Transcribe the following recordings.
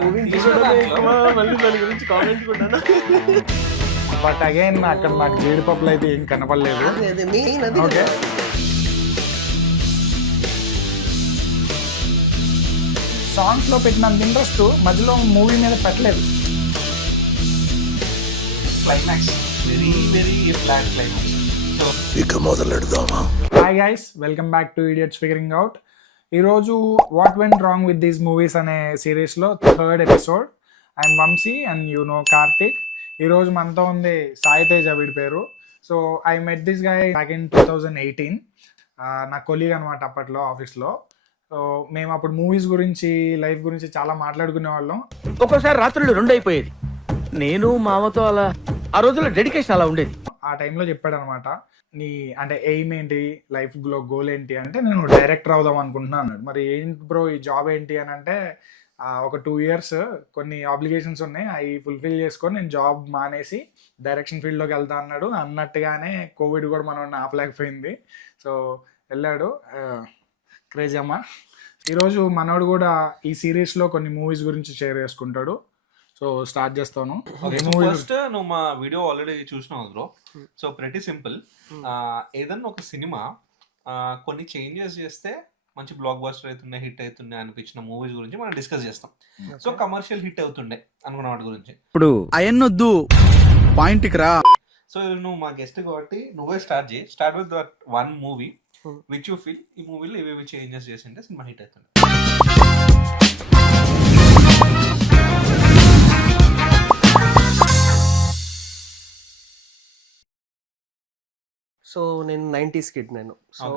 మూవీని చూడడమే ఎక్కువ, మళ్ళీ దాని గురించి కామెంట్ కూడా. బట్ అగైన్ అక్కడ నాకు జీడిపప్పులు అయితే ఏం కనపడలేదు. అదే మెయిన్ అది. ఓకే, సాంగ్స్ లో పెట్టినంత ఇంట్రెస్ట్ మధ్యలో మూవీ మీద పెట్టలేదు. Climax very very flat climax. ఇక మొదలెడదామా? Hi guys, welcome back to idiots figuring out. ఈరోజు what went wrong with these movies అనే సిరీస్లో 3rd episode. I'm Vamshi and you know Karthik. ఈరోజు మనతో ఉంది సాయి తేజ, వీడి పేరు. So I met this guy back in 2018. నా కొలీగ్ అనమాట అప్పట్లో ఆఫీస్లో. సో మేము అప్పుడు మూవీస్ గురించి, లైఫ్ గురించి చాలా మాట్లాడుకునే వాళ్ళం. ఒక్కోసారి రాత్రులు 2 అయిపోయేది. నేను మామతో అలా ఆ రోజుల్లో డెడికేషన్ అలా ఉండేది. ఆ టైంలో చెప్పాడు అనమాట, నీ అంటే ఎయిమ్ ఏంటి, లైఫ్లో గోల్ ఏంటి అంటే, నేను డైరెక్టర్ అవుదాం అనుకుంటున్నాను అన్నాడు. మరి ఏంటి బ్రో ఈ జాబ్ ఏంటి అని అంటే, ఒక 2 years కొన్ని ఆబ్లిగేషన్స్ ఉన్నాయి, అవి ఫుల్ఫిల్ చేసుకొని నేను జాబ్ మానేసి డైరెక్షన్ ఫీల్డ్లోకి వెళ్తా అన్నాడు. అన్నట్టుగానే కోవిడ్ కూడా మనం ఆపలేకపోయింది. సో వెళ్ళాడు. క్రేజీ అమ్మ. ఈరోజు మనోడు కూడా ఈ సిరీస్లో కొన్ని మూవీస్ గురించి షేర్ చేసుకుంటాడు. సో స్టార్ట్ చేస్తాను. ఫస్ట్ నువ్వు మా వీడియో ఆల్రెడీ చూసినావు బ్రో. సో ప్రతి సింపుల్, ఏదన్నా ఒక సినిమా కొన్ని చేంజెస్ చేస్తే మంచి బ్లాక్ బస్టర్ అవుతున్నాయి, హిట్ అవుతున్నాయి అనిపించిన మూవీస్ గురించి మనం డిస్కస్ చేస్తాం. సో కమర్షియల్ హిట్ అవుతుండే అనుకున్న వాటి గురించి. ఇప్పుడు అయన్నొద్దు, పాయింట్కి రా. సో నువ్వు మా గెస్ట్ కాబట్టి నువ్వే start with that one movie which you feel ఈ మూవీలో ఏవేవి చేంజెస్ చేసింటే సినిమా హిట్ అవుతుంది. సో నేను 90s కిడ్ నేను. So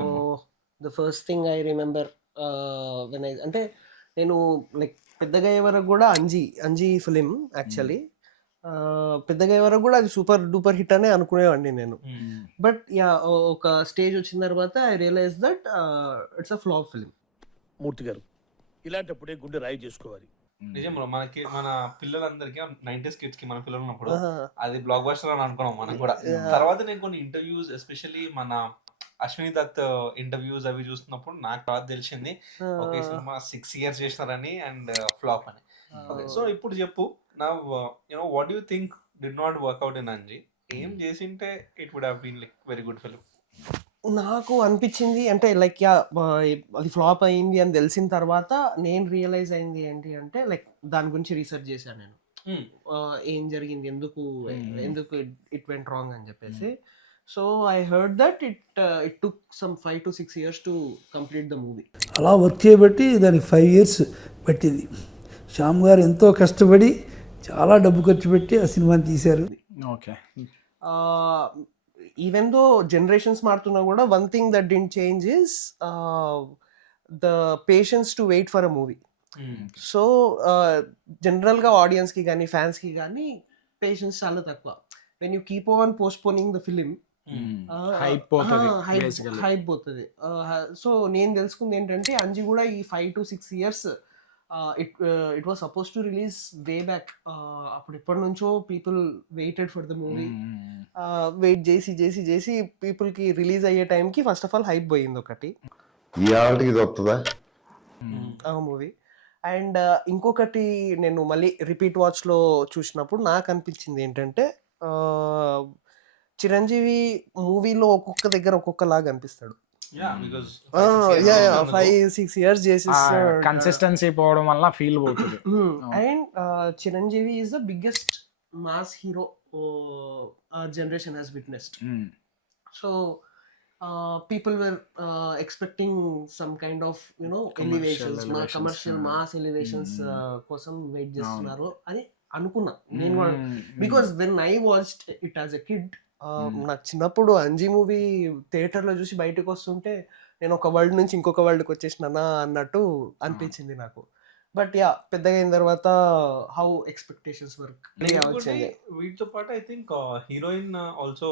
the first thing I remember when I అంటే నేను లైక్ పెద్దగా అయ్యే వరకు కూడా అంజీ ఫిలిం యాక్చువల్లీ పెద్దగా అయ్యే వరకు కూడా అది సూపర్ డూపర్ హిట్ అనే అనుకునేవాడిని నేను. బట్ యా ఒక స్టేజ్ వచ్చిన తర్వాత I realize that it's a flop film. Murthy garu, ఇలాంటప్పుడే గుండె రాయి చేసుకోవాలి. నిజం బ్రో, మనకి మన పిల్లలందరికీ 90s కిడ్స్ కి మన పిల్లలు ఉన్నప్పుడు అది బ్లాక్ బస్టర్ అని అనుకున్నాం మనం కూడా. తర్వాత నేను కొన్ని ఇంటర్వ్యూస్, ఎస్పెషల్లీ మన అశ్విని దత్ ఇంటర్వ్యూస్ అవి చూస్తున్నప్పుడు నాకు తర్వాత తెలిసింది ఓకే సినిమా 6 years చేసినారని అండ్ ఫ్లాప్ అని. ఓకే, సో ఇప్పుడు చెప్పు నా you know what you think did not work out in Anji? ఏం చేసింటే it would have been like very good film. నాకు అనిపించింది అంటే లైక్ యా అది ఫ్లాప్ అయింది అని తెలిసిన తర్వాత నేను రియలైజ్ అయింది ఏంటి అంటే లైక్ దాని గురించి రీసెర్చ్ చేశాను నేను. ఏం జరిగింది, ఎందుకు ఇట్ వెంట్ రాంగ్ అని చెప్పేసి. So I heard that it took some 5 to 6 years to complete the movie. అలా వర్క్ చేయబట్టి దానికి 5 years పట్టింది. శ్యామ్ గారు ఎంతో కష్టపడి చాలా డబ్బు ఖర్చు పెట్టి ఆ సినిమాని తీశారు. ఓకే, ఈవెన్ దో జనరేషన్స్ మారుతున్నా కూడా one thing that didn't change is the patience to wait for a movie. So జనరల్గా ఆడియన్స్కి కానీ ఫ్యాన్స్కి కానీ పేషెన్స్ చాలా తక్కువ. When you keep on postponing the film hype పోతుంది. సో నేను తెలుసుకుంది ఏంటంటే అంజీ కూడా ఈ 5 to 6 years it was suppose to release way back. అప్పుడు ఎప్పటి నుంచో people waited for the movie. Wait చేసి పీపుల్కి రిలీజ్ అయ్యే టైంకి ఫస్ట్ ఆఫ్ ఆల్ హైప్ పోయింది ఒకటి ఆ మూవీ. అండ్ ఇంకొకటి నేను మళ్ళీ రిపీట్ వాచ్లో చూసినప్పుడు నాకు అనిపించింది ఏంటంటే చిరంజీవి మూవీలో ఒక్కొక్క దగ్గర ఒక్కొక్కలాగా అనిపిస్తాడు. 5-6 years చేసేస్తాడు, కన్సిస్టెన్సీ పోవడం వల్ల ఫీల్ పోతుంది. And Chiranjeevi is the biggest mass hero hour generation has witnessed. So people were expecting some kind of elevations, commercial mass elevations కోసం వెయిట్ చేస్తున్నారు అని అనుకున్నా నేను కూడా. Because when I watched it as a kid, నాకు చిన్నప్పుడు Anji movie థియేటర్లో చూసి బయటకు వస్తుంటే నేను ఒక వరల్డ్ నుంచి ఇంకొక వరల్డ్కి వచ్చేసినా అన్నట్టు అనిపించింది నాకు. బట్ యా పెద్దగా అయిన తర్వాత హౌ ఎక్స్పెక్టేషన్స్ వర్క్ వచ్చింది. వీటితో పాటు I think heroine also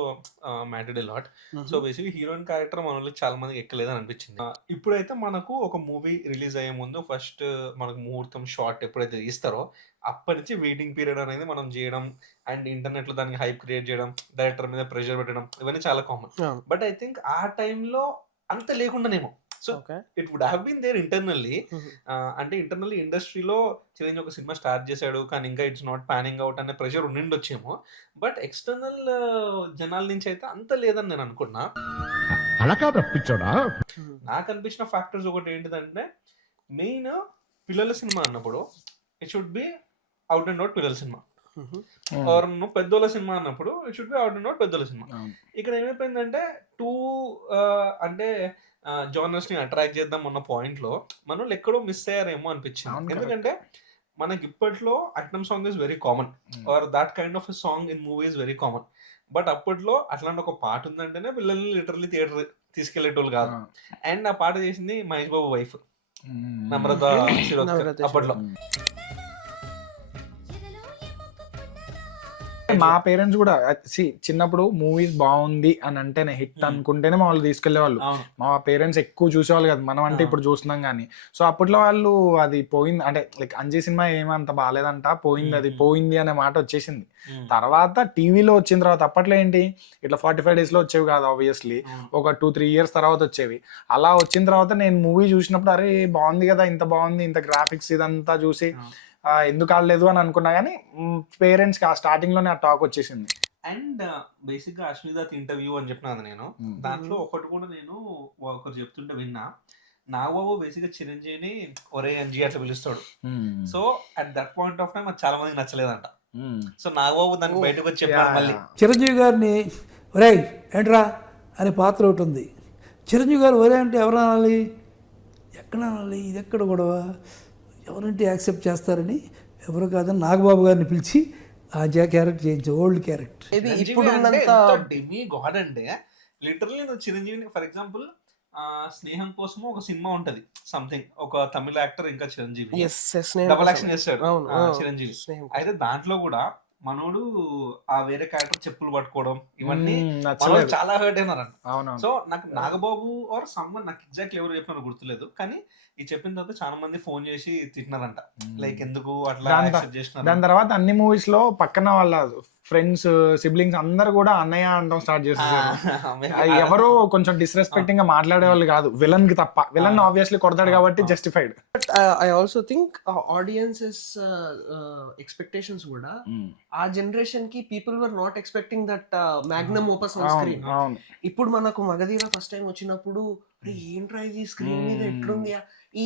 mattered a lot. So basically heroine character మన వాళ్ళకి చాలా మందికి ఎక్కలేదని అనిపించింది. ఇప్పుడైతే మనకు ఒక మూవీ రిలీజ్ అయ్యే ముందు ఫస్ట్ మనకు ముహూర్తం షార్ట్ ఎప్పుడైతే ఇస్తారో అప్పటి నుంచి వెయిటింగ్ పీరియడ్ అనేది మనం చేయడం అండ్ ఇంటర్నెట్ లో దానికి హైప్ క్రియేట్ చేయడం, డైరెక్టర్ మీద ప్రెషర్ పెట్టడం, ఇవన్నీ చాలా కామన్. బట్ ఐ థింక్ ఆ టైంలో అంత లేకుండానేమో so okay. It would have been there internally. అంటే ఇంటర్నల్లీ ఇండస్ట్రీలో చిరంజీవి ఒక సినిమా స్టార్ట్ చేశాడు కానీ ఇంకా ఇట్స్ నాట్ ప్యానింగ్ అవుట్ అనే ప్రెషర్ ఉండిండొచ్చేమో. బట్ ఎక్స్టర్నల్ జనాల నుంచి అయితే అంత లేదని నేను అనుకున్నా. నాకు అనిపించిన ఫ్యాక్టర్స్ ఒకటి ఏంటిదంటే, మెయిన్ పిల్లల సినిమా అన్నప్పుడు it should be out and out పిల్లల సినిమా. ఆర్ నువ్వు పెద్దోళ్ళ సినిమా అన్నప్పుడు it should be out and out పెద్దోళ్ళ సినిమా. ఇక్కడ ఏమైపోయిందంటే అంటే జానర్స్ ని అట్రాక్ట్ చేద్దాం అన్న పాయింట్ లో మనోళ్ళు ఎక్కడో మిస్ అయ్యారేమో అనిపించింది. ఎందుకంటే మనకి ఇప్పట్లో item song is very common, or that kind of song in movie is very common. But అప్పట్లో అట్లాంటి ఒక పాట ఉందంటేనే పిల్లల్ని లిటరల్లీ థియేటర్ తీసుకెళ్లేటోళ్ళు కాదు. అండ్ ఆ పాట చేసింది మహేష్ బాబు వైఫ్ నమ్రత శిరోద్కర్ అప్పట్లో. మా పేరెంట్స్ కూడా చిన్నప్పుడు మూవీస్ బాగుంది అని అంటేనే హిట్ అనుకుంటేనే మా వాళ్ళు తీసుకెళ్లేవాళ్ళు. మా పేరెంట్స్ ఎక్కువ చూసేవాళ్ళు కదా, మనం అంటే ఇప్పుడు చూస్తున్నాం కానీ. సో అప్పట్లో వాళ్ళు అది పోయింది అంటే లైక్ అంజీ సినిమా ఏమంత బాగాలేదంట, పోయింది అది పోయింది అనే మాట వచ్చేసింది. తర్వాత టీవీలో వచ్చిన తర్వాత అప్పట్లో ఏంటి ఇట్లా 45 days లో వచ్చేవి కాదు, ఆబ్వియస్లీ ఒక 2-3 years తర్వాత వచ్చేవి. అలా వచ్చిన తర్వాత నేను మూవీ చూసినప్పుడు అరే బాగుంది కదా, ఇంత బాగుంది, ఇంత గ్రాఫిక్స్ ఇదంతా చూసి ఎందుకు ఆడలేదు అని అనుకున్నా కానీ పేరెంట్స్ కి ఆ స్టార్టింగ్ లోనే ఆ టాక్ వచ్చేసింది. అండ్ బేసిక్ గా అశ్వినిదత్ ఇంటర్వ్యూ అని చెప్పినాను నేను. దాంట్లో ఒకటి కూడా నేను ఒకరు చెప్తుంటే విన్నా. నాగబాబు బేసిక్ గా చిరంజీవిని ఒరే అంజీ అట్లా పిలుస్తాడు. So at that point of time అది చాలా మందికి నచ్చలేదంట. సో నాగబాబు దానికి బయటకు వచ్చి చెప్పారు మళ్ళీ. చిరంజీవి గారిని ఒరే ఏంట్రా అనే పాత్ర ఒకటి ఉంది. చిరంజీవి గారు ఒరే అంటే ఎవరు అనాలి, ఎక్కడ అనాలి, ఇది ఎక్కడ గొడవ, ఎవరంటే యాక్సెప్ట్ చేస్తారని ఎవరు కాదని నాగబాబు గారిని పిలిచి ఆ క్యారెక్టర్ చేయించు, ఓల్డ్ క్యారెక్టర్. ఇది ఇప్పుడు డెమి గాడ్ అంటే లిటరల్లీ నువ్వు చిరంజీవిని ఫర్ ఎగ్జాంపుల్ స్నేహం కోసము ఒక సినిమా ఉంటది సంథింగ్, ఒక తమిళ యాక్టర్ ఇంకా చిరంజీవి డబుల్ యాక్షన్ చేస్తాడు చిరంజీవి. అయితే దాంట్లో కూడా మనోడు ఆ వేరే క్యారెక్టర్ చెప్పులు పట్టుకోవడం ఇవన్నీ చాలా హర్ట్ అయినారంట. సో నాకు నాగబాబు ఆర్ సమ్మన్, నాకు ఎగ్జాక్ట్లీ ఎవరు చెప్పినారో గుర్తులేదు, కానీ ఈ చెప్పిన తర్వాత చాలా మంది ఫోన్ చేసి తిట్టినారంట, లైక్ ఎందుకు అట్లా యాక్సెప్ట్ చేసినారు. దాని తర్వాత అన్ని మూవీస్ లో పక్కన వాళ్ళ ఫ్రెండ్స్ సిబ్లింగ్స్ అందరు కూడా అన్నయ్య అనడం స్టార్ట్ చేసేసారు. ఎవరు కొంచెం డిస్రెస్పెక్టింగ్ గా మాట్లాడే వాళ్ళు కాదు, విలన్ కి తప్ప. విలన్ ఆబ్వియస్లీ కొడతాడు కాబట్టి justified. I also think audiences expectations కూడా ఆ జనరేషన్ కి people were not expecting that Magnum opus on screen. ఇప్పుడు మనకు మగధీర ఫస్ట్ టైం వచ్చినప్పుడు ఏంట్రా ఇది స్క్రీన్ మీద ఎట్లుంది, ఈ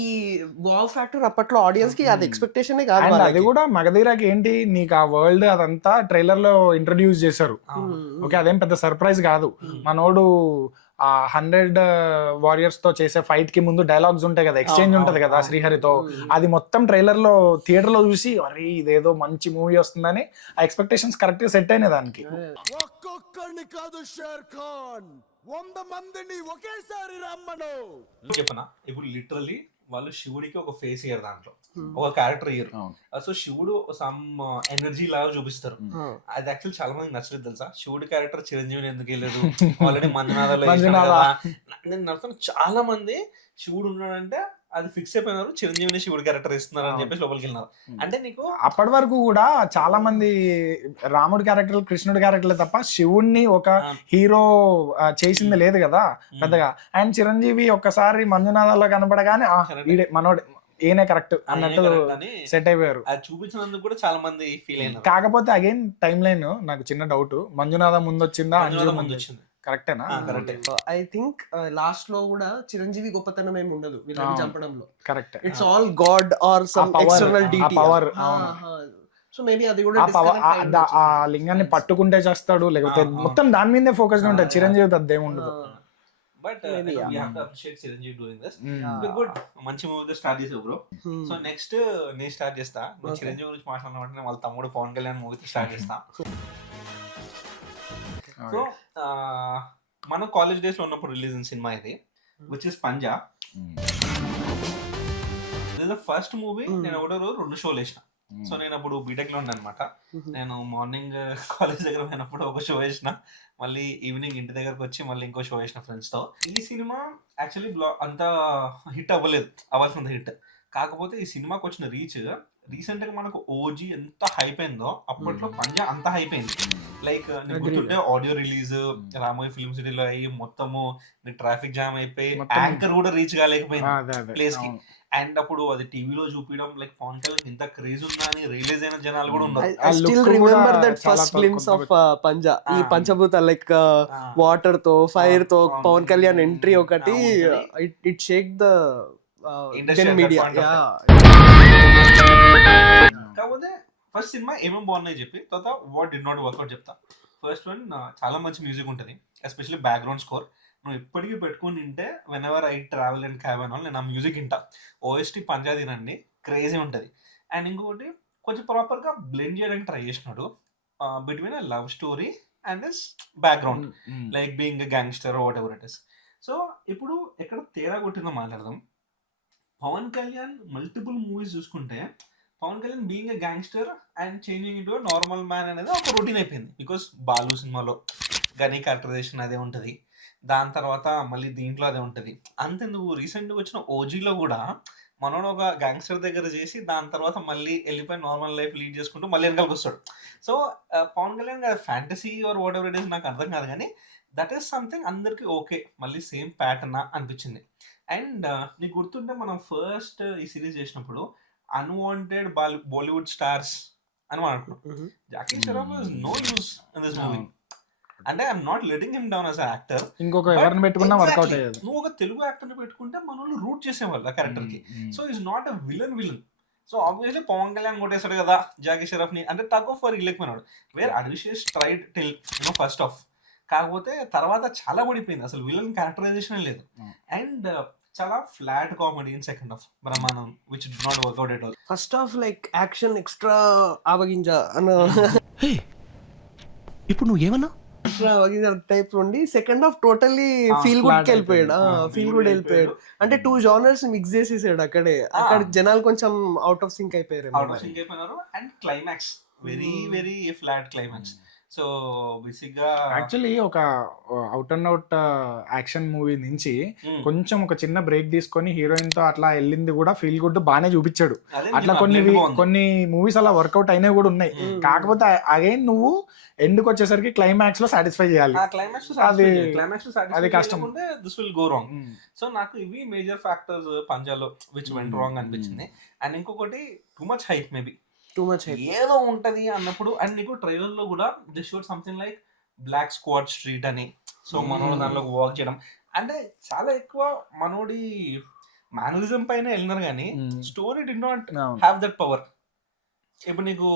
వావ్ ఫ్యాక్టర్ అప్పట్లో ఆడియన్స్ కి అది ఎక్స్పెక్టేషన్ కాదు. అది కూడా మగధీరాకి ఏంటి నీకు ఆ వరల్డ్ అదంతా ట్రైలర్ లో ఇంట్రడ్యూస్ చేశారు. ఓకే, అదేం పెద్ద సర్ప్రైజ్ కాదు. మనోడు ఆ 100 warriors తో చేసే ఫైట్ కి ముందు డైలాగ్స్ ఉంటాయి కదా, ఎక్స్చేంజ్ ఉంటది కదా శ్రీహరితో, అది మొత్తం ట్రైలర్ లో థియేటర్ లో చూసి అరే ఇదేదో మంచి మూవీ వస్తుందని ఆ ఎక్స్పెక్టేషన్స్ కరెక్ట్ గా సెట్ అయినాయి దానికి. ఒక్కొక్కడిని కాదు షేర్ ఖాన్ 100 మందిని ఒకేసారి రమ్మను చెప్పనా. ఇప్పుడు లిటరల్లీ వాళ్ళు శివుడికి ఒక ఫేస్ ఇయ్యారు, దాంట్లో ఒక క్యారెక్టర్ ఇయ్యరు. సో శివుడు సమ్ ఎనర్జీ లాగా చూపిస్తారు. అది యాక్చువల్ చాలా మందికి నచ్చలేదు తెలుసా. శివుడి క్యారెక్టర్ చిరంజీవిని ఎందుకు వెళ్ళలేదు, ఆల్రెడీ మంజునాథలో నేను నడుతున్న చాలా మంది శివుడు ఉన్నాడంటే అది ఫిక్స్ అయిపోయినారు, చిరంజీవిని శివుడి క్యారెక్టర్ ఇస్తున్నారు అని చెప్పేసి లోపలికి వెళ్ళినారు. అంటే నీకు అప్పటి వరకు కూడా చాలా మంది రాముడి క్యారెక్టర్ కృష్ణుడి క్యారెక్టర్ తప్ప శివుణ్ణి ఒక హీరో చేసింది లేదు కదా పెద్దగా. అండ్ చిరంజీవి ఒక్కసారి మంజునాథలో కనపడగానే మనోడు ఏనే కరెక్ట్ అన్నట్టు సెట్ అయిపోయారు. అది చూపించినందుకు కూడా చాలా మంది ఫీల్ అయినారు. కాకపోతే అగైన్ టైం లైన్ నాకు చిన్న డౌట్, మంజునాథ ముందు వచ్చిందా అంజలి ముందు వచ్చింది? కరెక్టేనా? ఐ థింక్ లాస్ట్ లో కూడా చిరంజీవి గొప్పతనం ఏమి ఉండదు విలన్ చంపడంలో. Correct, it's all god or some external deity power. So maybe అది కూడా ఆ లింగాన్ని పట్టుకుంటే చేస్తాడు, లేకపోతే మొత్తం దాని మీదే ఫోకస్ ఉంటుంది. చిరంజీవి పెద్ద ఉండదు. But we have to appreciate Chiranjeevi doing this. Good, మంచి మూవీ స్టార్ట్ చేసావు బ్రో. సో నెక్స్ట్ నేను స్టార్ట్ చేస్తా. నువ్వు చిరంజీవి గురించి మాట్లాడిన వాళ్ళ తమ్ముడు పవన్ కళ్యాణ్ మూవీతో స్టార్ట్ చేస్తా. సో మన కాలేజ్ డేస్ లో ఉన్నప్పుడు రిలీజ్ అయిన సినిమా ఇది, which is Panjaa. This the first movie నేను ఒకటో రోజు 2 షోలు వేసిన. సో నేను అప్పుడు బీటెక్ లో ఉన్నాను అనమాట. నేను మార్నింగ్ కాలేజ్ దగ్గర పోయినప్పుడు ఒక షో వేసిన, మళ్ళీ ఈవినింగ్ ఇంటి దగ్గరకు వచ్చి మళ్ళీ ఇంకో షో వేసిన ఫ్రెండ్స్ తో. ఈ సినిమా యాక్చువల్లీ అంత హిట్ అవ్వలేదు, అవ్వాల్సిన హిట్. కాకపోతే ఈ సినిమాకి వచ్చిన రీచ్ రీసెంట్ గా మనకు ఓజీ ఎంత హైప్ అయిందో అప్పట్లో పంజా అంత హైప్ అయింది. లైక్ నీకు గుర్తుంటే ఆడియో రిలీజ్ రామోజీ ఫిల్మ్ సిటీలో అయ్యి మొత్తము ట్రాఫిక్ జామ్ అయిపోయి యాంకర్ కూడా రీచ్ కాలేకపోయింది ప్లేస్ కి. అండ్ అప్పుడు అది టీవీలో చూపించడం లైక్ పవన్ కళ్యాణ్ ఇంత క్రేజ్ ఉందా అని రియలైజ్ అయిన జనాలు కూడా ఉన్నారు. I still remember that first glimpse of పంజా. ఈ పంచభూత లైక్ వాటర్ తో ఫైర్ తో పవన్ కళ్యాణ్ ఎంట్రీ ఒకటి it Sheikh the Industry media. at that కాకపోతే ఫస్ట్ సినిమా ఏమేమి బాగున్నాయి చెప్పి తర్వాత వాట్ డి నాట్ వర్క్అవుట్ చెప్తా. ఫస్ట్ వన్ చాలా మంచి మ్యూజిక్ ఉంటుంది, ఎస్పెషల్లీ బ్యాక్గ్రౌండ్ స్కోర్. నువ్వు ఇప్పటికీ పెట్టుకుని వింటే when ever I travel and cab అని నేను ఆ మ్యూజిక్ వింటా. ఓఎస్టీ పంజా తినండి, క్రేజీ ఉంటుంది. అండ్ ఇంకొకటి కొంచెం ప్రాపర్గా బ్లెండ్ చేయడానికి ట్రై చేసినాడు between a love story and this background like being a gangster what ever it is. So ఇప్పుడు ఎక్కడ తేడా కొట్టిందో మాట్లాడదాం. పవన్ కళ్యాణ్ మల్టిపుల్ మూవీస్ చూసుకుంటే Pawan Kalyan being a gangster and changing into normal man అనేది ఒక రొటీన్ అయిపోయింది. బికాస్ బాలు సినిమాలో గనీ క్యారెక్టరైజేషన్ అదే ఉంటుంది, దాని తర్వాత మళ్ళీ దీంట్లో అదే ఉంటుంది. అంతెందుకు రీసెంట్గా వచ్చిన ఓజీలో కూడా మనోడు ఒక గ్యాంగ్స్టర్ దగ్గర చేసి దాని తర్వాత మళ్ళీ వెళ్ళిపోయి నార్మల్ లైఫ్ లీడ్ చేసుకుంటూ మళ్ళీ వెనకాలకు వస్తాడు. So Pawan Kalyan fantasy or whatever it is నాకు అర్థం కాదు, కానీ దట్ ఈస్ సంథింగ్ అందరికి ఓకే, మళ్ళీ సేమ్ ప్యాటర్న్ అనిపించింది. అండ్ నీకు గుర్తుంటే మనం ఫస్ట్ ఈ సిరీస్ చేసినప్పుడు అన్వాంటెడ్ బాలీవుడ్ స్టార్స్ అని మాట్లాడుకున్నాం. Jackie Shroff is no use in this movie. అంటే I'm not letting him down as a actor. ఇంకొక ఎవరిని పెట్టుకున్నా వర్కౌట్ అయ్యేది. నువ్వు ఒక తెలుగు యాక్టర్ ని పెట్టుకుంటే మన వాళ్ళు రూట్ చేసేవాళ్ళు ఆ క్యారెక్టర్ కి. So is not a villain. So obviously Pawan Kalyan కొట్టేశాడు కదా జాకీ షరాఫ్ ని, అంటే tug of war ఇల్లకపోయినాడు. Wear అడ్విషియస్ tried till first of. కాకపోతే తర్వాత చాలా పడిపోయింది, అసలు విలన్ క్యారెక్టరైజేషన్ లేదు. అండ్ చాలా flat comedy in second half Brahmanandam which did not work out at all. First half like action extra ఆవగింజ అన్న ఇప్పుడు నువ్వు ఏమన్నా ఎక్స్ట్రా ఆవగింజ టైప్ ఉండి second half totally feel good కి వెళ్ళిపోయాడు. ఫీల్ గుడ్ వెళ్ళిపోయాడు అంటే 2 genres మిక్స్ చేసేసాడు అక్కడే. అక్కడ జనాలు కొంచెం అవుట్ ఆఫ్ సింక్ అయిపోయారు. And climax very flat climax. So basic గా యాక్చువల్లీ ఒక out and out action movie నుంచి కొంచెం ఒక చిన్న బ్రేక్ తీసుకొని హీరోయిన్ తో అట్లా వెళ్ళింది కూడా ఫీల్ గుడ్ బాగానే చూపించాడు. అట్లా కొన్ని మూవీస్ అలా వర్కౌట్ అయినవి కూడా ఉన్నాయి. కాకపోతే అగైన్ నువ్వు ఎండ్కి వచ్చేసరికి క్లైమాక్స్ లో సాటిస్ఫై చేయాలి. అది కష్టం. This will go wrong. So నాకు ఇవి మేజర్ ఫ్యాక్టర్స్ పంజాలో విచ్ వెంట్ రాంగ్ అనిపించింది. అండ్ ఇంకొకటి too much hype, maybe too much ఏదో ఉంటది అన్నప్పుడు. అండ్ నీకు ట్రైలర్ లో కూడా this showed something like black squad street అని. సో మనోడు దానిలో వాక్ చేయడం అంటే చాలా ఎక్కువ మనోడి మేనరిజం పైన వెళ్ళినారు, కానీ story did not have that power. ఇప్పుడు నీకు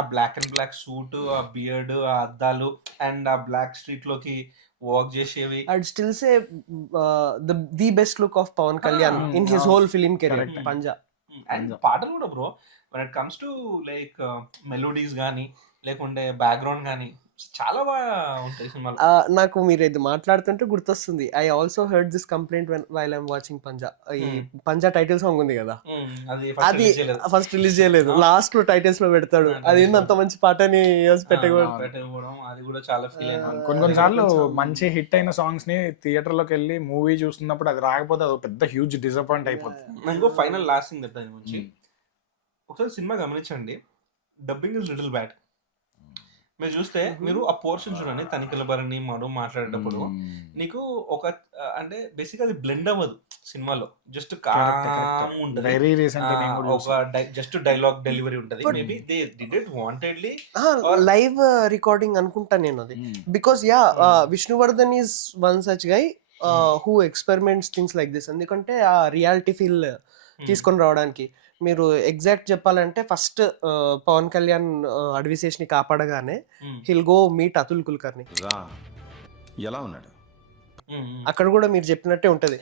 ఆ బ్లాక్ అండ్ బ్లాక్ సూట్, ఆ బియర్డ్, ఆ అద్దాలు అండ్ ఆ బ్లాక్ స్ట్రీట్ లోకి వాక్ చేసేవి. I'd still say the best look of Pawan Kalyan in his whole film career. Panja. And పాటలు కూడా bro when it comes to like melodies కానీ లేకుంటే బ్యాక్గ్రౌండ్ కానీ చాలా బాగా ఉంటాయి సినిమాలు. నాకు మీరు ఇది మాట్లాడుతుంటే గుర్తొస్తుంది, I also heard this complaint while I'm watching Panja. ఈ పంజా టైటిల్ సాంగ్ ఉంది కదా, అది ఫస్ట్ రిలీజ్ చేయలేదు, లాస్ట్ లో టైటిల్స్ లో పెడతాడు. అది అంత మంచి పాటని పెట్టకపోవడం అది కూడా చాలా ఫీల్ అయినా. కొన్నిసార్లు మంచి హిట్ అయిన సాంగ్స్ ని థియేటర్ లోకి వెళ్ళి మూవీ చూస్తున్నప్పుడు అది రాకపోతే అది పెద్ద హ్యూజ్ డిసప్పాయింట్ అయిపోతుంది. ఇంకో ఫైనల్ లాస్ట్ థింగ్ దాని గురించి ఒకసారి సినిమా గమనించండి, డబ్బింగ్ ఇస్ లిటిల్ బ్యాడ్. మీరు చూస్తే మీరు ఆ పోర్షన్ చూడండి, తనిఖీల భరణి మరో మాట్లాడేటప్పుడు నీకు ఒక అంటే బేసిక్ అది బ్లెండ్ అవ్వదు సినిమాలో, జస్ట్ కామ్ ఉంటుంది, ఒక జస్ట్ డైలాగ్ డెలివరీ ఉంటుంది. Maybe they did it wantedly live recording అనుకుంటా నేను అది. Because Vishnuvardhan is one such guy who experiments things like this. ఎందుకంటే ఆ రియాలిటీ ఫీల్ తీసుకొని రావడానికి. మీరు ఎగ్జాక్ట్ చెప్పాలంటే ఫస్ట్ పవన్ కళ్యాణ్ అడ్విశేష్ ని కాపాడగానే hill go meet Atul Kulkarni. ఎలా ఉన్నాడు అక్కడ కూడా మీరు చెప్పినట్టే ఉంటది.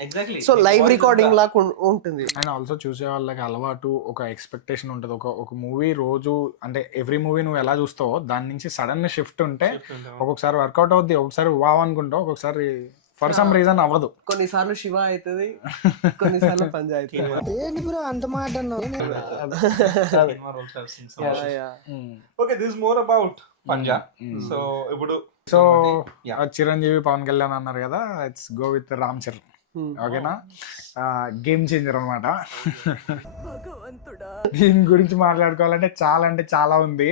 సో లైవ్ రికార్డింగ్ లాగా ఉంటుంది. అండ్ ఆల్సో చూసే వాళ్ళకి అలవాటు ఒక ఎక్స్పెక్టేషన్ ఉంటుంది. ఒక మూవీ రోజు అంటే ఎవ్రీ మూవీ నువ్వు ఎలా చూస్తావో దాని నుంచి సడన్ షిఫ్ట్ ఉంటే ఒక్కొక్కసారి వర్కౌట్ అవుద్ది, ఒక్కొక్కసారి వావ్ అనుకుంటావు, ఒక్కొక్కసారి ఫర్ సమ్ రీజన్ అవ్వదు. కొన్నిసార్లు శివ అవుతుంది, కొన్నిసార్లు పంజా అవుతుంది. Okay, this more about Panjaa. So ఇప్పుడు సో చిరంజీవి పవన్ కళ్యాణ్ అన్నారు కదా, let's go with Ram Charan. ఓకేనా, గేమ్ చేంజర్ అనమాట. దీని గురించి మాట్లాడుకోవాలంటే చాలా ఉంది.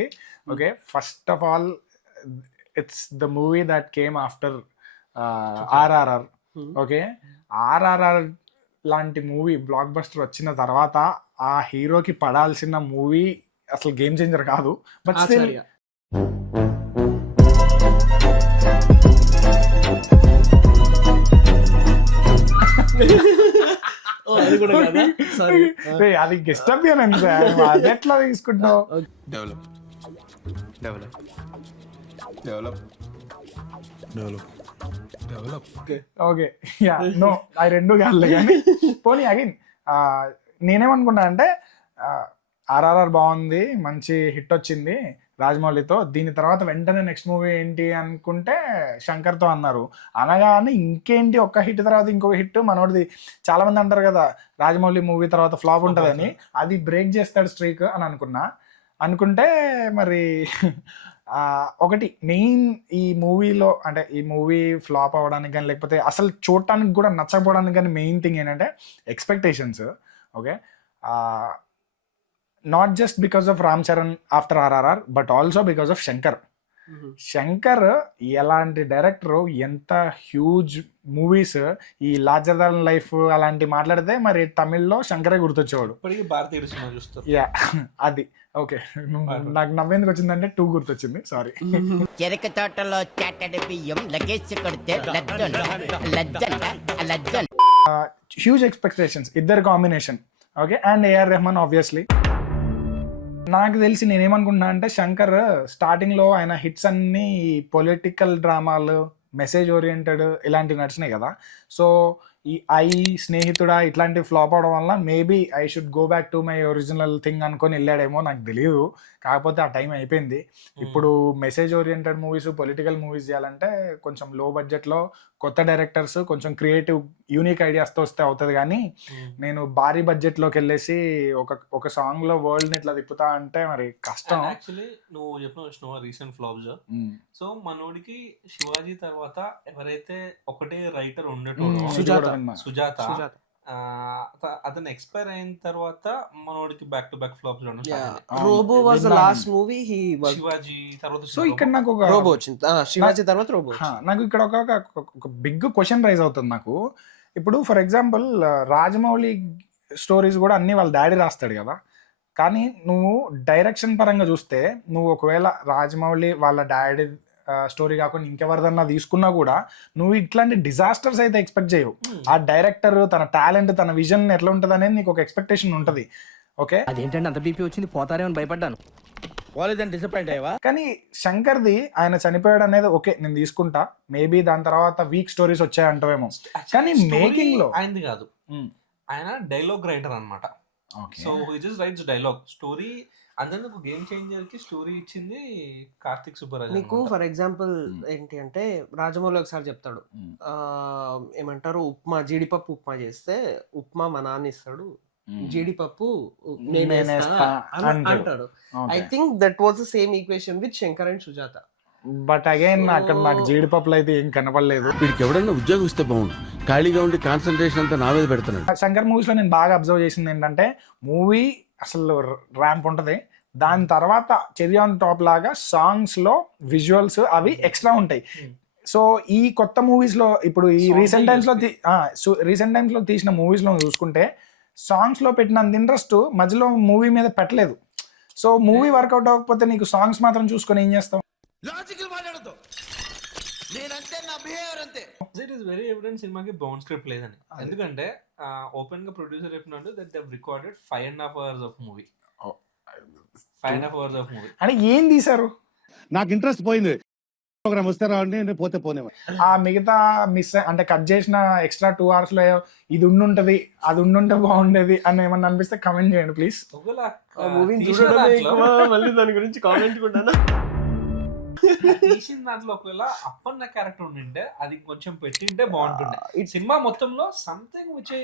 Okay, first of all it's the movie that came after RRR. Okay, RRR లాంటి మూవీ బ్లాక్ బస్టర్ వచ్చిన తర్వాత ఆ హీరోకి పడాల్సిన మూవీ అసలు గేమ్ చేంజర్ కాదు, బట్ స్టిల్ ఆచార్య. అది కూడా కదా, సారీ. అది గెస్ట్ అపియరెన్స్, అది ఎట్లా తీసుకుంటావు? Develop develop develop develop develop. Okay, yeah, no, అవి రెండు కాదులే కానీ పోనీ అగైన్ నేనేమనుకున్నా అంటే RRR బాగుంది, మంచి హిట్ వచ్చింది రాజమౌళితో, దీని తర్వాత వెంటనే నెక్స్ట్ మూవీ ఏంటి అనుకుంటే శంకర్తో అన్నారు. అనగానే ఇంకేంటి, ఒక్క హిట్ తర్వాత ఇంకొక హిట్, మనోడిది చాలా మంది అంటారు కదా రాజమౌళి మూవీ తర్వాత ఫ్లాప్ ఉంటుందని, అది బ్రేక్ చేస్తాడు స్ట్రీక్ అని అనుకుంటే మరి ఒకటి మెయిన్ ఈ మూవీలో, అంటే ఈ మూవీ ఫ్లాప్ అవ్వడానికి కానీ లేకపోతే అసలు చూడటానికి కూడా నచ్చకపోవడానికి కానీ మెయిన్ థింగ్ ఏంటంటే expectations. Okay, not just because of Ram Charan after RRR, but also because of Shankar ఎలాంటి డైరెక్టర్, ఎంత హ్యూజ్ మూవీస్, ఈ లార్జర్ దాన్ లైఫ్ అలాంటి మాట్లాడితే మరి తమిళ్లో శంకరే గుర్తొచ్చేవాడు. ఇప్పటికీ భారతీయుడు సినిమా చూస్తారు. యా, అది ఓకే. నాకు నవ్వేందుకు వచ్చిందంటే 2 గుర్తొచ్చింది, సారీ. చెరక తోటలో చాటడి బియ్యం లగేజ్ కొడితే లజ్జంట. హ్యూజ్ ఎక్స్పెక్టేషన్స్, ఇద్దరు combination. Okay, and AR Rahman obviously. నాకు తెలిసి నేనేమనుకుంటున్నా అంటే శంకర్ స్టార్టింగ్లో ఆయన హిట్స్ అన్నీ పొలిటికల్ డ్రామాలు, మెసేజ్ ఓరియంటెడ్ ఇలాంటివి నడిచినాయి కదా. సో ఈ స్నేహితుడా ఇట్లాంటివి ఫ్లాప్ అవడం వల్ల maybe I should go back to my original thing అనుకొని వెళ్ళాడేమో, నాకు తెలియదు. కాకపోతే ఆ టైం అయిపోయింది. ఇప్పుడు message oriented movies, political movies చేయాలంటే కొంచెం లో బడ్జెట్లో కొత్త డైరెక్టర్స్ కొంచెం క్రియేటివ్ యూనిక్ ఐడియాస్తో వస్తే అవుతుంది. కానీ నేను భారీ బడ్జెట్లోకి వెళ్ళేసి ఒక సాంగ్లో వరల్డ్ని ఇట్లా తిప్పుతా అంటే మరి కష్టం. యాక్చువల్లీ నువ్వు చెప్పిన రీసెంట్ ఫ్లాప్స్, సో మనోడికి శివాజీ తర్వాత ఎవరైతే ఒకటే రైటర్ ఉండేటోడు సుజాత, అతను ఎక్స్పైర్ అయిన తర్వాత మనోడికి back to back flops Robo was the last movie he was. Shivaji తర్వాత సో ఇక్కడ నాకు ఒక రోబో వచ్చింది, శివాజీ తర్వాత రోబో. నాకు ఇక్కడ ఒక బిగ్ క్వశ్చన్ రైజ్ అవుతుంది నాకు. ఇప్పుడు ఫర్ ఎగ్జాంపుల్ రాజమౌళి స్టోరీస్ కూడా అన్ని వాళ్ళ డాడీ రాస్తాడు కదా, కానీ నువ్వు డైరెక్షన్ పరంగా చూస్తే నువ్వు ఒకవేళ రాజమౌళి వాళ్ళ డాడీ స్టోరీ కాకుండా ఇంకెవరిదన్నా తీసుకున్నా కూడా నువ్వు ఇట్లాంటి డిజాస్టర్స్ అయితే ఎక్స్పెక్ట్ చేయవు. ఆ డైరెక్టర్ తన టాలెంట్, తన విజన్ ఎట్లా ఉంటుంది అనేది నీకు ఒక ఎక్స్పెక్టేషన్ ఉంటుంది. ఓకే, అదేంటంటే అంత బీపీ వచ్చింది, పోతారేమని భయపడ్డాను. కాలేజ్ డిసప్పాయింట్ అయ్యవా? కానీ శంకర్ది ఆయన చనిపోయాడు అనేది ఓకే, నేను తీసుకుంటా. మేబీ దాని తర్వాత వీక్ స్టోరీస్ వచ్చాయంటావేమో, కానీ మేకింగ్ లో ఆయనది కాదు, ఆయన డైలాగ్ రైటర్ అన్నమాట. So he just rights dialogue story. అందుకు గేమ్ చేంజర్ కి స్టోరీ ఇచ్చింది కార్తిక్ సుబ్బరాజ్. నీకు ఫర్ ఎగ్జాంపుల్ ఏంటి అంటే రాజమౌళి ఒకసారి చెప్తాడు, ఏమంటారు, జీడిపప్పు ఉప్మా చేస్తే ఉప్మా మా నాన్న ఇస్తాడు, జీడిపప్పు అంటాడు. I think that was the same equation with Shankar and Sujatha. But again అక్కడ నాకు జీడిపప్పులు అయితే ఏం కనపడలేదు. వీడికి ఎవడన్నా ఉద్యోగం ఇస్తే బాగుండు, ఖాళీగా ఉండి కాన్సన్ట్రేషన్ అంతా నా మీద పెడుతున్నాడు. శంకర్ మూవీస్ లో నేను బాగా అబ్జర్వ్ చేసింది ఏంటంటే మూవీ అసలు ర్యాంప్ ఉంటది, దాని తర్వాత చెర్రీ ఆన్ టాప్ లాగా సాంగ్స్ లో విజువల్స్ అవి ఎక్స్ట్రా ఉంటాయి. సో ఈ కొత్త మూవీస్ లో ఇప్పుడు ఈ రీసెంట్ టైమ్స్ లో తీసిన మూవీస్ లో చూసుకుంటే సాంగ్స్ లో పెట్టినంత ఇంట్రెస్ట్ మధ్యలో మూవీ మీద పెట్టలేదు. సో మూవీ వర్కౌట్ అవ్వకపోతే నీకు సాంగ్స్ మాత్రం చూసుకొని ఏం చేస్తావు? ఇట్ ఈస్ వెరీ ఎవిడెంట్ సినిమాకి బౌండ్ స్క్రిప్ట్ లేదని. ఎందుకంటే ఓపెన్ గా ప్రొడ్యూసర్ చెప్పినట్టు that they recorded 5.5 hours of movie. 5.5 hours of movie అని ఏం తీశారు? నాకు ఇంట్రెస్ట్ పోయింది. ప్రోగ్రామ్ వస్తే రావండి, పోతే పోనే. ఆ మిగతా మిస్ అంటే కట్ చేసిన ఎక్స్ట్రా 2 hours లో ఇది ఉండుంటది, అది ఉండుంటే బాగుండేది అని ఏమన్నా అనిపిస్తే కమెంట్ చేయండి ప్లీజ్. మళ్ళీ దాని గురించి కామెంట్ కూడా తీసిన దాంట్లో ఒకవేళ అప్పన్న క్యారెక్టర్ ఉండింటే అది కొంచెం పెట్టింటే బాగుంటుండే. ఈ సినిమా మొత్తంలో సంథింగ్ విచ్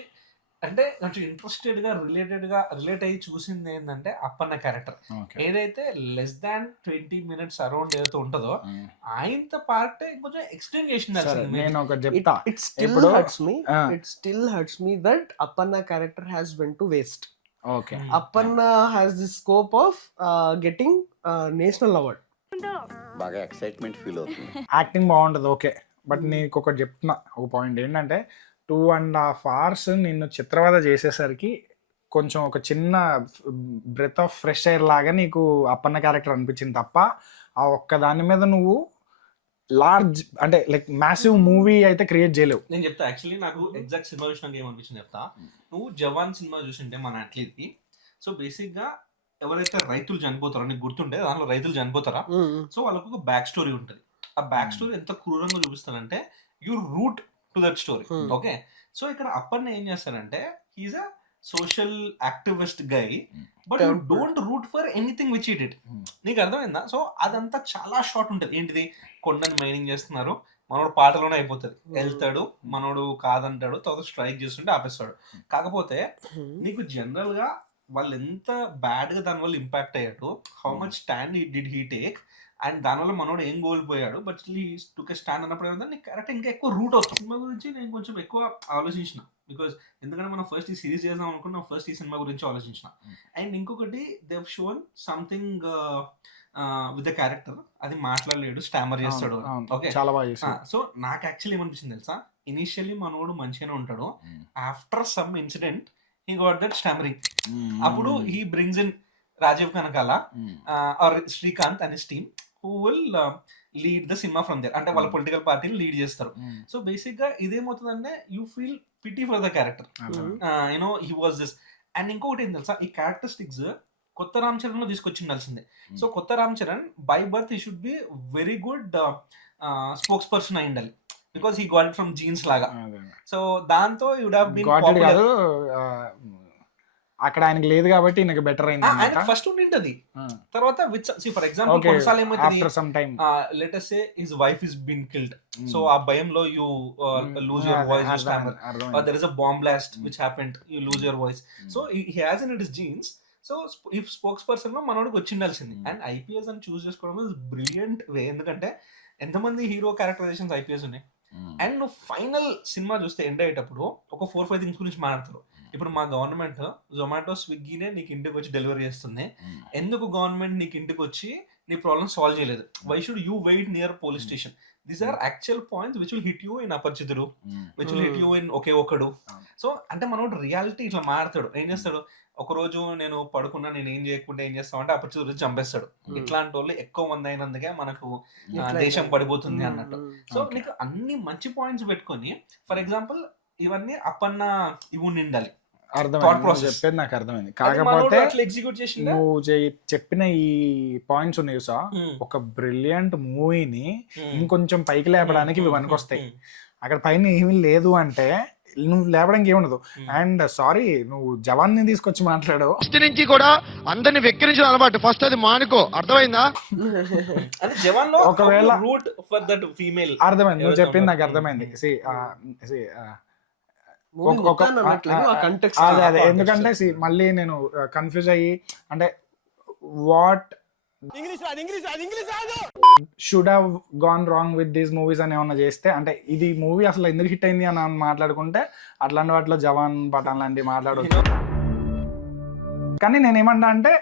అంటే కొంచెం రిలేట్ అయ్యి చూసింది ఏంటంటే అప్పన్న క్యారెక్టర్ ఏదైతే లెస్ దాన్ 20 minutes అరౌండ్ ఏదైతే ఉంటుందో ఆయనతో పార్ట్ కొంచెం ఎక్స్టెండ్ చేసింది. నేను ఒకటి చెప్తా, It still ఇప్పుడు hurts me. It still hurts me that Appanna character has went to waste. Okay Appanna has the scope of getting national award. బాగా ఎక్సైట్మెంట్ ఫీల్ అవుతుంది. యాక్టింగ్ బాగుంటుంది ఓకే, బట్ నీకు ఒకటి చెప్తున్నా, ఒక పాయింట్ ఏంటంటే 2.5 hours నిన్ను చిత్రవద చేసేసరికి కొంచెం ఒక చిన్న బ్రెత్ ఆఫ్ ఫ్రెష్ ఎయిర్ లాగా నీకు అప్పన్న క్యారెక్టర్ అనిపించింది తప్ప ఆ ఒక్క దాని మీద నువ్వు లార్జ్ అంటే లైక్ మ్యాసివ్ మూవీ అయితే క్రియేట్ చేయలేవు. నేను చెప్తా యాక్చువల్లీ నాకు ఎగ్జాక్ట్ సినిమా చూసినాక ఏమనిపించింది చెప్తా. నువ్వు జవాన్ సినిమా చూసింటే మన అట్లీకి, సో బేసిక్ గా ఎవరైతే రైతులు చనిపోతారో నీకు గుర్తుంటే దాంట్లో రైతులు చనిపోతారా, సో వాళ్ళకు ఒక బ్యాక్ స్టోరీ ఉంటుంది. ఆ బ్యాక్ స్టోరీ ఎంత క్రూరంగా చూపిస్తానంటే you root to that story. Okay, so ఇక్కడ అప్పన్న ఏం చేస్తారంటే he's a social activist guy, but you don't root for anything which it it. నీకు అర్థమైందా? సో అదంతా చాలా షార్ట్ ఉంటుంది. ఏంటిది, కొండని మైనింగ్ చేస్తున్నారు, మనోడు పాటలోనే అయిపోతుంది, వెళ్తాడు, మనోడు కాదంటాడు, తర్వాత స్ట్రైక్ చేస్తుంటే ఆపేస్తాడు. కాకపోతే నీకు జనరల్ గా వాళ్ళు ఎంత బ్యాడ్ గా దానివల్ల ఇంపాక్ట్ అయ్యాడు, how much stand did he take, and దానివల్ల మనోడు ఏం కోల్పోయాడు, బట్ టుక్ స్టాండ్ అన్నప్పుడు ఏమైందా నీకు కరెక్ట్ ఇంకా ఎక్కువ రూట్ అవుతుంది. సినిమా గురించి నేను కొంచెం ఎక్కువ ఆలోచించిన, బికాస్ ఎందుకంటే మనం ఫస్ట్ ఈ సిరీస్ చేద్దాం అనుకున్నా, ఫస్ట్ ఈ సినిమా గురించి ఆలోచించిన. అండ్ ఇంకొకటి they shown something with the character, అది మాట్లాడలేడు, స్టామర్ చేస్తాడు. ఓకే, చాలా బాగా చేశాడు. సో నాకు యాక్చువల్లీ ఏమనిపించింది తెలుసా, ఇనిషియల్లీ మనోడు మంచిగానే ఉంటాడు, after some incident he got that stammering. అప్పుడు he brings in Rajeev Kanakala or Srikanth and his team who will lead the సినిమా ఫ్రమ్ దేర్, అంటే వాళ్ళ పొలిటికల్ పార్టీని లీడ్ చేస్తారు. సో బేసిక్ గా ఇదేమవుతుందంటే you feel pity for the character, you know he was this. And ఇంకొకటి ఏం తెలుసా, ఈ క్యారెక్టరిస్టిక్స్ కొత్త రామ్ చరణ్ లో తీసుకొచ్చిండాల్సిందే. సో కొత్త Ram Charan by birth he should be very good spokes person అయి ఉండాలి, because he got from jeans లాగా. సో దాంతో వుడ్ హావ్ బీన్ పాపులర్. అక్కడ ఆయనకి లేదు కాబట్టి ఈయనకి బెటర్ అయింది. ఆయన ఫస్ట్ ఉండింటది, తర్వాత ఫర్ ఎగ్జాంపుల్ కొన్నిసార్లు ఏమవుతుంది, let us say his wife is been killed, so ఆ భయంలో you lose your voice, you stammer, or there is a bomb blast which happened, you lose your voice. So he has in his genes. So ఈ spokes person లో మనోడికి వచ్చిండాల్సింది. And IPS అని చూస్ చేసుకోవడం is brilliant వే, ఎందుకంటే ఎంతమంది hero characterisations IPS ఉన్నాయి. And నువ్వు final cinema చూస్తే ఎండ్ అయ్యేటప్పుడు ఒక 4-5 థింగ్స్ గురించి మాట్లాడతారు. ఇప్పుడు మా గవర్నమెంట్ జొమాటో స్విగ్గీనే నీకు ఇంటికి వచ్చి డెలివరీ చేస్తుంది, ఎందుకు గవర్నమెంట్ నీకు ఇంటికి వచ్చి నీ ప్రాబ్లమ్ సాల్వ్ చేయలేదు, why should you wait near police station. These are actual points which will hit you in Aparichitudu, which will hit you in Oke Okkadu. So అంటే మనోడు రియాలిటీ ఇట్లా మారుతాడు. ఏం చేస్తాడు, ఒక రోజు నేను పడుకున్నా, నేను ఏం చేయకుండా ఏం చేస్తావు అంటే అపరిచితుడు చంపేస్తాడు. ఇట్లాంటి వాళ్ళు ఎక్కువ మంది అయినందుకే మనకు దేశం పడిపోతుంది అన్నట్టు. సో నీకు అన్ని మంచి పాయింట్స్ పెట్టుకొని, ఫర్ ఎగ్జాంపుల్ ఇవన్నీ అప్పన్న ఇవి నిండాలి. చెప్పేది నాకు అర్థమైంది, కాకపోతే నువ్వు చెప్పిన ఈ పాయింట్స్ ఉన్నాయి చూసా, ఒక బ్రిలియంట్ మూవీని ఇంకొంచెం పైకి లేపడానికి ఇవి పనికొస్తాయి. అక్కడ పైన ఏమీ లేదు అంటే నువ్వు లేపడానికి ఏముండదు. అండ్ సారీ, నువ్వు జవాన్ ని తీసుకొచ్చి మాట్లాడు నుంచి కూడా అందరిని వెక్కిరించడం అలవాటు, ఫస్ట్ అది మానుకో, అర్థమైందా? ఒకవేళ రూట్ ఫర్ దట్ ఫీమేల్ అర్థమైంది, నువ్వు చెప్పింది నాకు అర్థమైంది. అదే ఎందుకంటే మళ్ళీ నేను కన్ఫ్యూజ్ అయ్యి, అంటే what should have gone wrong with these movies అని ఏమన్నా చేస్తే, అంటే ఇది మూవీ అసలు ఎందుకు హిట్ అయింది అని మాట్లాడుకుంటే అట్లాంటి వాటిలో జవాన్ పఠాన్ లాంటివి మాట్లాడవచ్చు. కానీ నేనేమంటా అంటే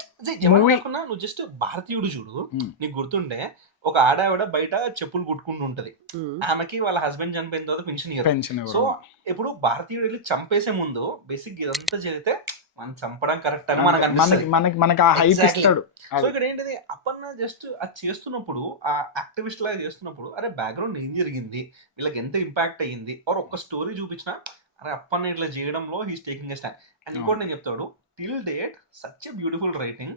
నువ్వు జస్ట్ భారతీయుడు చూడు, నీకు గుర్తుండే ఒక ఆడావిడ బయట చెప్పులు కుట్టుకుంటూ ఉంటది, ఆమెకి వాళ్ళ హస్బెండ్ చనిపోయిన తర్వాత పెన్షన్. సో ఇప్పుడు భారతీయుడు వెళ్ళి చంపేసే ముందు బేసిక్ ఇదంతా చేస్తే మనం చంపడం కరెక్ట్ అని మనకి ఆ హైప్ ఇస్తాడు. సో ఇక్కడ ఏంటిది, అప్పన్న జస్ట్ అది చేస్తున్నప్పుడు, ఆ యాక్టివిస్ట్ లాగా చేస్తున్నప్పుడు, అరే బ్యాక్గ్రౌండ్ ఏం జరిగింది, వీళ్ళకి ఎంత ఇంపాక్ట్ అయ్యింది, ఆర్ ఒక్క స్టోరీ చూపించినా అరే అప్పన్న ఇట్లా చేయడంలో he's taking a stand. And ఇంకోటి నేను చెప్తాడు, till date such a beautiful writing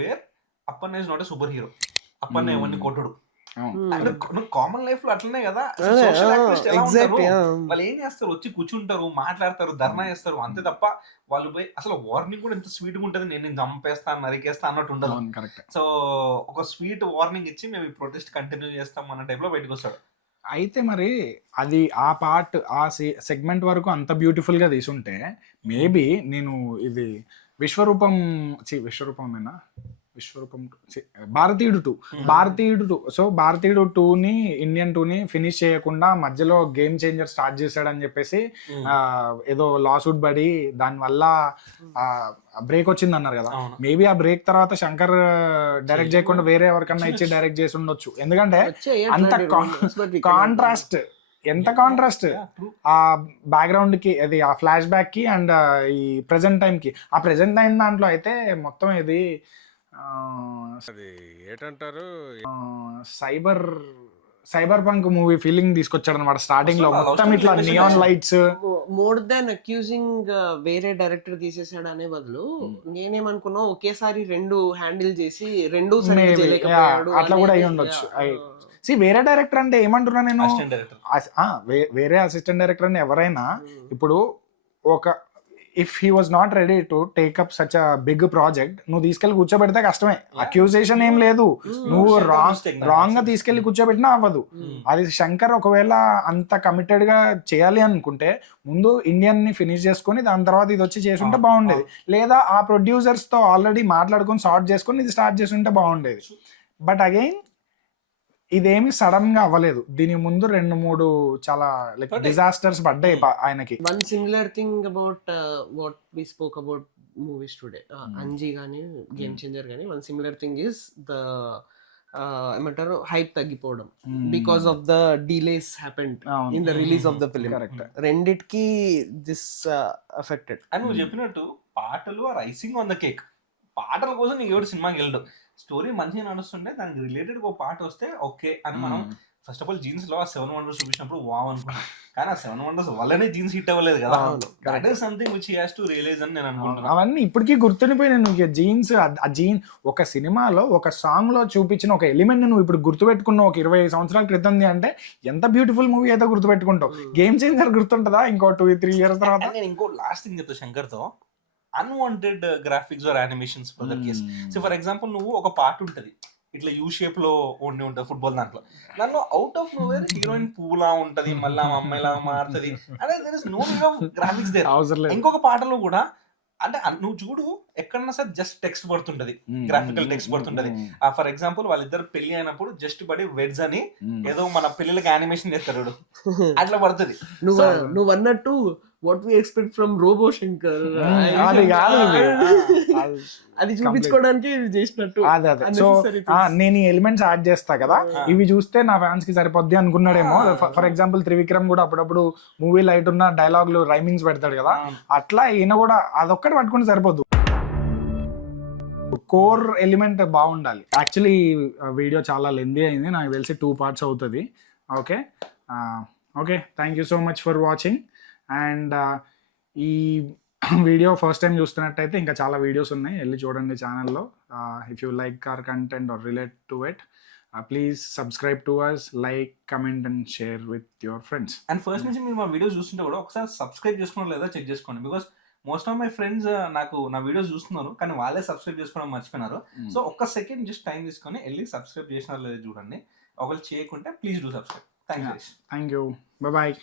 where Appanna is not a super hero, Appanna ఎవరిని కొట్టడు. కామన్ లైఫ్ లో అట్లనే కదా, వాళ్ళు ఏం చేస్తారు, వచ్చి కూర్చుంటారు, మాట్లాడతారు, ధర్నా చేస్తారు, అంతే తప్ప వాళ్ళు పోయి అసలు వార్నింగ్ కూడా ఎంత స్వీట్ గా ఉంటది, నేను చంపేస్తాను నరికేస్తా అన్నట్టు ఉండదు. సో ఒక స్వీట్ వార్నింగ్ ఇచ్చి మేము ఈ ప్రొటెస్ట్ కంటిన్యూ చేస్తాం అన్న టైప్ లో బయటకు వస్తాడు. అయితే మరి అది ఆ పార్ట్ ఆ సెగ్మెంట్ వరకు అంత బ్యూటిఫుల్ గా తీసుంటే మేబీ నేను ఇది విశ్వరూపం విశ్వరూపమేనా విశ్వరూపం భారతీయుడు 2 సో భారతీయుడు 2ని ఇండియన్ 2ని ఫినిష్ చేయకుండా మధ్యలో గేమ్ చేంజర్ స్టార్ట్ చేశాడని చెప్పేసి ఏదో లాసూట్ పడి దానివల్ల బ్రేక్ వచ్చింది అన్నారు కదా. మేబీ ఆ బ్రేక్ తర్వాత శంకర్ డైరెక్ట్ చేయకుండా వేరే ఎవరికన్నా ఇచ్చి డైరెక్ట్ చేసి ఉండొచ్చు. ఎందుకంటే అంత కాంట్రాస్ట్, ఎంత కాంట్రాస్ట్ ఆ బ్యాక్గ్రౌండ్ కి, అది ఆ ఫ్లాష్ బ్యాక్ కి అండ్ ఈ ప్రెసెంట్ టైం కి. ఆ ప్రెసెంట్ టైం దాంట్లో అయితే మొత్తం ఇది ఏంటంటారు సైబర్ పంక్ మూవీ ఫీలింగ్ తీసుకొచ్చాడు అనమాట. స్టార్టింగ్ లో మొత్తం ఇట్లా neon lights. More than accusing వేరే డైరెక్టర్ తీసేసాడు అనే బదులు నేనేమనుకున్నా ఒకేసారి 2 హ్యాండిల్ చేసి 2 సరిగ్గా చేయలేకపోయాడు అట్లా కూడా అయి ఉండొచ్చు. వేరే డైరెక్టర్ అంటే ఏమంటున్నా నేను, వేరే అసిస్టెంట్ డైరెక్టర్ అని ఎవరైనా ఇప్పుడు ఒక if he was not ready to take up such a big project, నువ్వు తీసుకెళ్లి కూర్చోబెడితే కష్టమే. అక్యూజేషన్ ఏం లేదు, నువ్వు రాంగ్ గా తీసుకెళ్లి కూర్చోబెట్టినా అవ్వదు. అది శంకర్ ఒకవేళ అంత కమిటెడ్ గా చేయాలి అనుకుంటే ముందు ఇండియన్ ని ఫినిష్ చేసుకుని దాని తర్వాత ఇది వచ్చి చేసుంటే బాగుండేది. లేదా ఆ ప్రొడ్యూసర్స్ తో ఆల్రెడీ మాట్లాడుకుని సార్ట్ చేసుకుని ఇది స్టార్ట్ చేసి ఉంటే బాగుండేది. బట్ అగైన్ ఇదేమి సడన్ గా అవ్వలేదు. దీని ముందు 2-3 చాలా లైక్ డిజాస్టర్స్ పడ్డాయి ఆయనకి. One similar thing about what we spoke about movies today, Anji గానీ గేమ్ చేంజర్ గానీ, one similar thing is the ఏమంటారు హైప్ తగ్గిపోవడం because of the delays happened in the release of the film. రెండిటికి this affected. అని నువ్వు చెప్పినట్టు పాటలు are icing on the cake. పాటల కోసం నీకు ఎవరు సినిమాకి వెళ్ళడు, స్టోరీ మంచిగా నడుస్తుంటే దానికి రిలేటెడ్ ఒక పాట వస్తే ఓకే అని మనం ఫస్ట్ ఆఫ్ ఆల్ జీన్స్ లో ఆ 7 వండర్స్ చూపించినప్పుడు వావ్ అనుకున్నాను. కానీ ఆ 7 వండర్స్ వల్లనే జీన్స్ హిట్ అవ్వలేదు కదా. That is something which he has to realise అని నేను అనుకుంటున్నాను. అవన్నీ ఇప్పటికీ గుర్తుండిపోయినాయి. నువ్వు జీన్స్, ఆ జీన్ ఒక సినిమాలో ఒక సాంగ్ లో చూపించిన ఒక ఎలిమెంట్ నువ్వు ఇప్పుడు గుర్తుపెట్టుకున్నావు. ఒక 20 సంవత్సరాల క్రితం అంటే ఎంత బ్యూటిఫుల్ మూవీ అయితే గుర్తుపెట్టుకుంటావు. గేమ్ చేంజర్ గుర్తుంటుందా ఇంకో 2-3 ఇయర్స్ తర్వాత? నేను ఇంకో లాస్ట్ థింగ్ చెప్తా శంకర్ తో, unwanted graphics or animations for that case. So for example నువ్వు ఒక పార్ట్ ఉంటది ఇట్లా యూ షేప్ లో ఉండి ఉంటుంది ఫుట్బాల్ దాంట్లో అవుట్ ఆఫ్ నోవేర్ హీరోయిన్ పూలా ఉంటది, మళ్ళీ అమ్మాయిలా మారుతుంది. అంటే there is no need of graphics there. ఇంకొక పాటలో కూడా అంటే నువ్వు చూడు ఎక్కడన్నా సరే జస్ట్ టెక్స్ట్ పడుతుంటది, గ్రాఫికల్ టెక్స్ట్ పడుతుంటది. ఫర్ ఎగ్జాంపుల్ వాళ్ళిద్దరు పెళ్లి అయినప్పుడు జస్ట్ పడి వెడ్స్ అని ఏదో మన పెళ్లికి యానిమేషన్ చేస్తాడు, అట్లా పడుతుంది. నువ్వు అన్నట్టు what we expect from Robo Shankar అది చూపించుకోవడానికి చేసినట్టు. సో నేను ఈ ఎలిమెంట్స్ యాడ్ చేస్తా కదా, ఇవి చూస్తే నా ఫ్యాన్స్ కి సరిపోద్ది అనుకున్నాడేమో. ఫర్ ఎగ్జాంపుల్ త్రివిక్రమ్ కూడా అప్పుడప్పుడు మూవీ లైట్ ఉన్న డైలాగులు రైమింగ్స్ పెడతాడు కదా, అట్లా ఈయన కూడా అదొక్కటి పట్టుకుంటే సరిపోద్దు. కోర్ ఎలిమెంట్ బాగుండాలి. యాక్చువల్లీ వీడియో చాలా లెందీ అయింది, నాకు తెలిసి 2 parts అవుతుంది. Okay okay, thank you so much for watching. And ఈ వీడియో ఫస్ట్ టైం చూస్తున్నట్టయితే ఇంకా చాలా వీడియోస్ ఉన్నాయి, వెళ్ళి చూడండి ఛానల్లో. If you like our content or relate to it, please subscribe to us, like, comment and share with your friends. And first నుంచి మీరు మా వీడియోస్ చూస్తుంటే కూడా ఒకసారి సబ్స్క్రైబ్ చేసుకోవడం లేదా చెక్ చేసుకోండి. Because most of my friends నాకు నా వీడియోస్ చూస్తున్నారు కానీ వాళ్ళే సబ్స్క్రైబ్ చేసుకోవడం మర్చిపోయినారు. సో ఒక్క సెకండ్ జస్ట్ టైం తీసుకొని వెళ్ళి సబ్స్క్రైబ్ చేసినారో లేదో చూడండి. ఒకవేళ చేయకుంటే please do subscribe. Thank you. Bye.